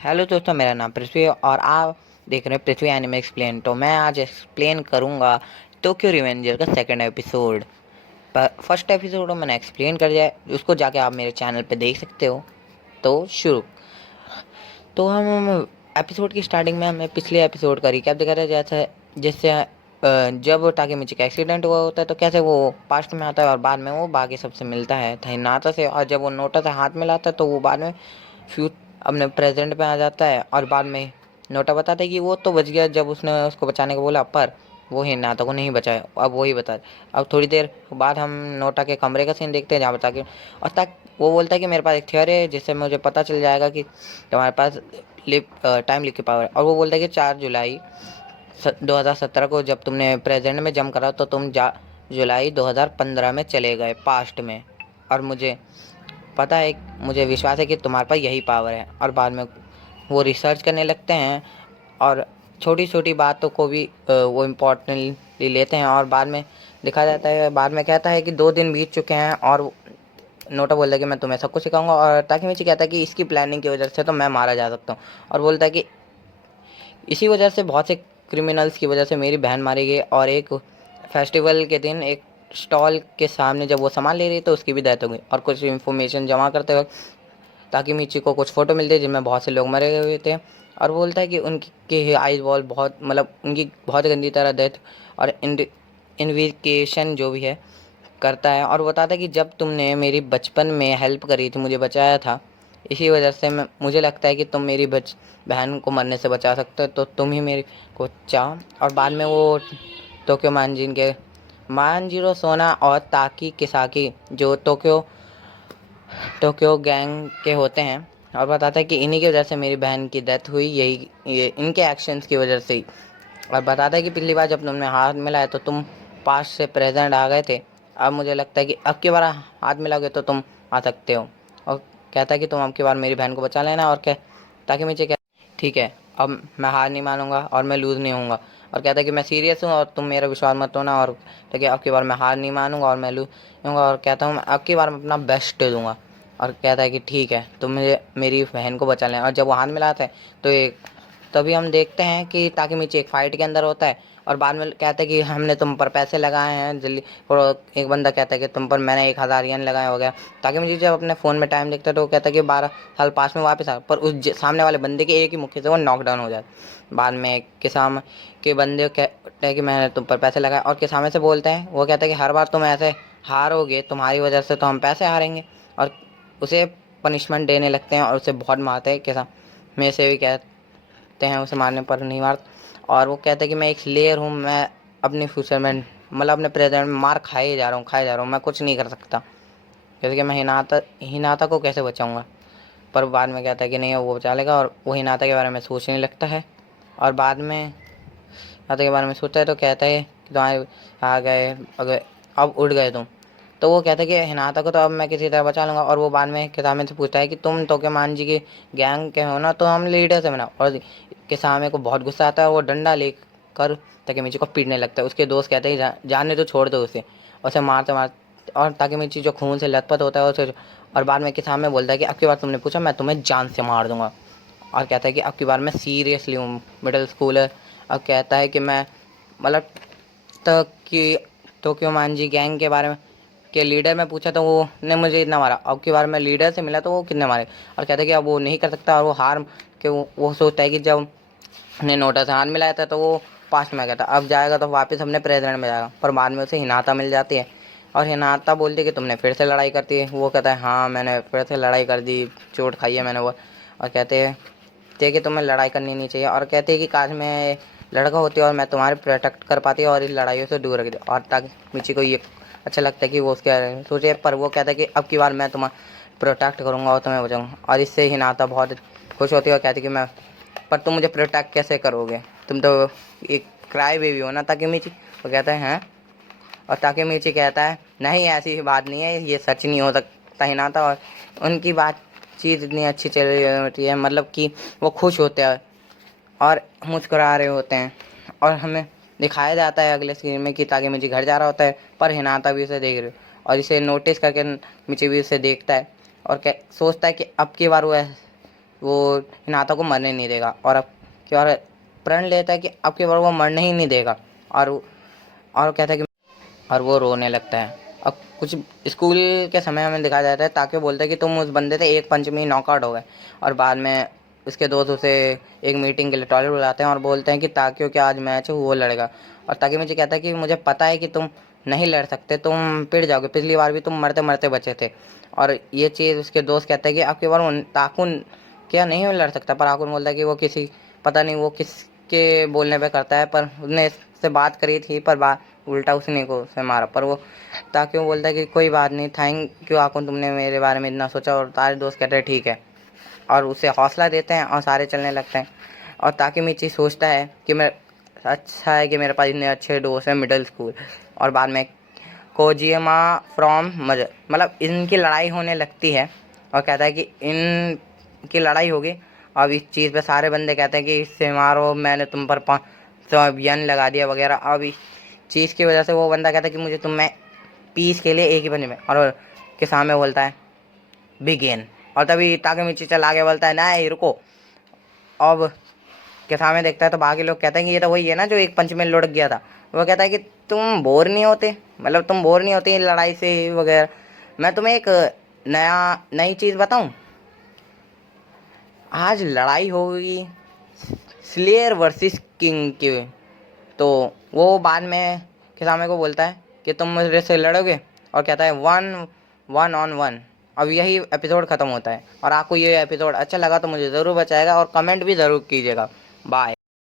Hello दोस्तों, मेरा नाम पृथ्वी है और आप देख रहे हैं पृथ्वी एनिमे एक्सप्लेन। तो मैं आज एक्सप्लेन करूंगा टोक्यो रिवेंजर का सेकंड एपिसोड। पर फर्स्ट एपिसोड मैंने एक्सप्लेन कर दिया है, उसको जाके आप मेरे चैनल पे देख सकते हो। तो शुरू। तो हम एपिसोड की स्टार्टिंग में हमें पिछले एपिसोड का रिकैप दिखा रहे हैं, जैसे जिससे जब टाकेमिची का एक्सीडेंट हुआ होता है तो कैसे वो पास्ट में आता है और बाद में वो बाकी सबसे मिलता है हिनाता से, और जब वो नोटा से हाथ मिलाता है तो वो बाद में फ्यू अपने प्रेजेंट में आ जाता है। और बाद में नोटा बताता है कि वो तो बच गया जब उसने उसको बचाने को बोला, पर वो हिनाता को नहीं बचाया। अब वही बता। अब थोड़ी देर बाद हम नोटा के कमरे का सीन देखते हैं, जहाँ बता के और तक वो बोलता है कि मेरे पास एक थियरी है जिससे मुझे पता चल जाएगा कि तुम्हारे पास टाइम लिप की पावर है। और वो बोलता है कि 4 जुलाई 2017 को जब तुमने प्रेजेंट में जम करा तो तुम जुलाई 2015 में चले गए पास्ट में। और मुझे पता है, मुझे विश्वास है कि तुम्हारे पास यही पावर है। और बाद में वो रिसर्च करने लगते हैं और छोटी छोटी बातों को भी वो इम्पोर्टेंटली लेते हैं। और बाद में दिखा जाता है, बाद में कहता है कि 2 दिन बीत चुके हैं और नोटा बोलता है कि मैं तुम्हें सब कुछ सिखाऊंगा। और ताकि कहता है कि इसकी प्लानिंग की वजह से तो मैं मारा जा सकता हूँ। और बोलता है कि इसी वजह से बहुत से क्रिमिनल्स की वजह से मेरी बहन मारी गई, और एक फेस्टिवल के दिन एक स्टॉल के सामने जब वो सामान ले रही तो उसकी भी डेथ हो गई। और कुछ इन्फॉर्मेशन जमा करते वक्त ताकि मिची को कुछ फ़ोटो मिलती है जिनमें बहुत से लोग मरे हुए थे। और बोलता है कि उनकी आइज वॉल बहुत, मतलब उनकी बहुत गंदी तरह डेथ और इन्विकेशन जो भी है करता है। और बताता है कि जब तुमने मेरी बचपन में हेल्प करी थी, मुझे बचाया था, इसी वजह से मैं मुझे लगता है कि तुम मेरी बहन को मरने से बचा सकते हो, तो तुम ही मेरे को चाहो। और बाद में वो टोक्यो मांजिन के मांजिरो सोना और ताकी किसाकी जो टोक्यो टोक्यो गैंग के होते हैं, और बताता है कि इन्हीं की वजह से मेरी बहन की डेथ हुई, यही ये इनके एक्शंस की वजह से ही। और बताता है कि पिछली बार जब तुमने हाथ मिलाया तो तुम पास्ट से प्रेजेंट आ गए थे। अब मुझे लगता है कि अब की बार हाथ मिलाओगे तो तुम आ सकते हो। और कहता है कि तुम अब की बार मेरी बहन को बचा लेना। और क्या, ताकि मुझे क्या, ठीक है, अब मैं हार नहीं मानूंगा और मैं लूज़ नहीं होऊंगा। और कहता है कि मैं सीरियस हूँ और तुम मेरा विश्वास मत होना। और ताकि अब की बार मैं हार नहीं मानूंगा और मैं लूज होऊंगा। और कहता हूँ मैं अब की बार मैं अपना बेस्ट दूंगा। और कहता है कि ठीक है, तुम मुझे मेरी बहन को बचा लेना। और जब वो हाथ मिलाता है तो एक तभी हम देखते हैं कि ताकि मीचे एक फाइट के अंदर होता है। और बाद में कहता है कि हमने तुम पर पैसे लगाए हैं जल्दी। और एक बंदा कहता है कि तुम पर मैंने 1,000 येन लगाया हो गया। ताकि मुझे जब अपने फ़ोन में टाइम देखता है तो वो कहता है कि 12 साल पास में वापस आ, पर उस सामने वाले बंदे के एक ही मुक्के से वो नॉकडाउन हो जाता है। बाद में किसान के बंदे कहते हैं कि मैंने तुम पर पैसे लगाए, और किसामे से बोलते हैं, वो कहता है कि हर बार तुम ऐसे हारोगे, तुम्हारी वजह से तो हम पैसे हारेंगे। और उसे पनिशमेंट देने लगते हैं और उसे बहुत मारते हैं। किसान में से भी कहते हैं उसे मारने पर नहीं मार। और वो कहते हैं कि मैं एक स्लेयर हूँ, मैं अपने फ्यूचर में, मतलब अपने प्रेजेंट में मार खाए जा रहा हूँ, खाए जा रहा हूँ, मैं कुछ नहीं कर सकता। जैसे कि मैं हिनाता को कैसे बचाऊंगा। पर बाद में कहता है कि नहीं, वो बचा लेगा। और वो हिनाता के बारे में सोचने लगता है। और बाद में हिनाता के बारे में सोचता है तो कहता है कि तुम्हारे आ गए, अगर अब उड़ गए तुम। तो वो कहता है कि हिनाता को तो अब मैं किसी तरह बचा लूँगा। और वो बाद में किसामे से पूछता है कि तुम तोकेमान जी की गैंग के हो ना, तो हम लीडर से बनाओ। और किसामे को बहुत गुस्सा आता है और वो डंडा लेकर ताकेमिची को पीटने लगता है। उसके दोस्त कहते हैं जाने तो, छोड़ दो उसे। उसे मारते मारते, और ताकेमिची जो खून से लथपथ होता है उसे। और बाद में किसामे बोलता है कि अब की बार तुमने पूछा मैं तुम्हें जान से मार दूंगा। और कहता है कि अब की बार मैं सीरियसली हूँ, मिडिल स्कूलर। अब कहता है कि मैं, मतलब तो कि टोक्यो मांझी गैंग के बारे में के लीडर में पूछा तो वो ने मुझे इतना मारा, अब की बार मैं लीडर से मिला तो वो कितने मारे। और कहता है कि अब वो नहीं कर सकता। और वो हार के वो सोचता है कि जब ने नोटा से हाथ मिलाया था तो वो पास्ट में गया था, अब जाएगा तो वापस अपने प्रेजेंट में जाएगा। पर बाद में उसे हिनाता मिल जाती है और हिनाता बोलती है कि तुमने फिर से लड़ाई करती है। वो कहता है हाँ, मैंने फिर से लड़ाई कर दी, चोट खाई है मैंने वो। और कहते हैं कि तुम्हें लड़ाई करनी नहीं चाहिए। और कहते हैं कि काश मैं लड़का होती और मैं तुम्हारे प्रोटेक्ट कर पाती और इस लड़ाइयों से दूर रखती। और ताकि मिची को ये अच्छा लगता है कि वो उसके सोचे, पर वो कहता है कि अब की बार मैं तुम्हें प्रोटेक्ट करूँगा और तुम्हें बचाऊँगा। और इससे हिनाता बहुत खुश होती है और कहती है कि मैं, पर तुम मुझे प्रोटेक्ट कैसे करोगे, तुम तो एक क्राई बेबी हो ना ताकि मिची। वो कहता है हैं। और ताकि मिची कहता है नहीं, ऐसी बात नहीं है, ये सच नहीं हो सकता हिनाता। और उनकी बातचीत इतनी अच्छी चल रही होती है, मतलब कि वो खुश होते हैं और मुस्कुरा रहे होते हैं। और हमें दिखाया जाता है अगले सीन में कि ताकि मुझे घर जा रहा होता है, पर हिनाता भी उसे देख रहे हो और इसे नोटिस करके मिची भी उसे देखता है। और सोचता है कि अब की बार वो वो हिनाता को मरने नहीं देगा, और अब की बार प्रण लेता है कि अब की बार वो मरने ही नहीं देगा, और कहता है कि, और वो रोने लगता है। अब कुछ स्कूल के समय हमें दिखाया जाता है, ताकि बोलता है कि तुम उस बंदे थे, एक पंच में ही नॉकआउट हो गए। और बाद में उसके दोस्त उसे एक मीटिंग के लिए टॉयलेट बुलाते हैं और बोलते हैं कि ताकियो के आज मैच है, वो लड़ेगा। और ताकि मुझे कहता है कि मुझे पता है कि तुम नहीं लड़ सकते, तुम पिट जाओगे, पिछली बार भी तुम मरते मरते बचे थे। और ये चीज़ उसके दोस्त कहते हैं कि आपकी बार वो ताकुन क्या नहीं लड़ सकता, पर आकुन बोलता है कि वो किसी, पता नहीं वो किसके बोलने पे करता है, पर उसने इससे बात करी थी, पर बात उल्टा उसने को से मारा। पर वो ताकि वो बोलता है कि कोई बात नहीं, थैंक यू आकुन, तुमने मेरे बारे में इतना सोचा। और सारे दोस्त कहते हैं ठीक है, और उसे हौसला देते हैं और सारे चलने लगते हैं। और ताकि मिची सोचता है कि मैं, अच्छा है कि मेरे पास इतने अच्छे दोस्त हैं मिडिल स्कूल। और बाद में कोजियामा फ्रॉम मदर, मतलब इनकी लड़ाई होने लगती है, और कहता है कि इनकी लड़ाई होगी। अब इस चीज़ पे सारे बंदे कहते हैं कि इससे मारो, मैंने तुम पर यन लगा दिया वगैरह। अब इस चीज़ की वजह से वो बंदा कहता है कि मुझे तुम मैं पीस के लिए एक ही बंदे में, और के सामने बोलता है बिगेन। और तभी ताकि मिची चल आगे बोलता है नहीं रुको। अब के सामने देखता है तो बाकी लोग कहते हैं कि ये तो वही है ना जो एक पंच में लुढ़क गया था। वो कहता है कि तुम बोर नहीं होते, मतलब तुम बोर नहीं होते लड़ाई से वगैरह। मैं तुम्हें एक नई चीज़ बताऊं, आज लड़ाई होगी स्लेयर वर्सेस किंग की। तो वो बाद में किसामे को बोलता है कि तुम मेरे से लड़ोगे, और कहता है 1-1-on-1। अब यही एपिसोड ख़त्म होता है। और आपको ये एपिसोड अच्छा लगा तो मुझे ज़रूर बताइएगा, और कमेंट भी ज़रूर कीजिएगा। बाय।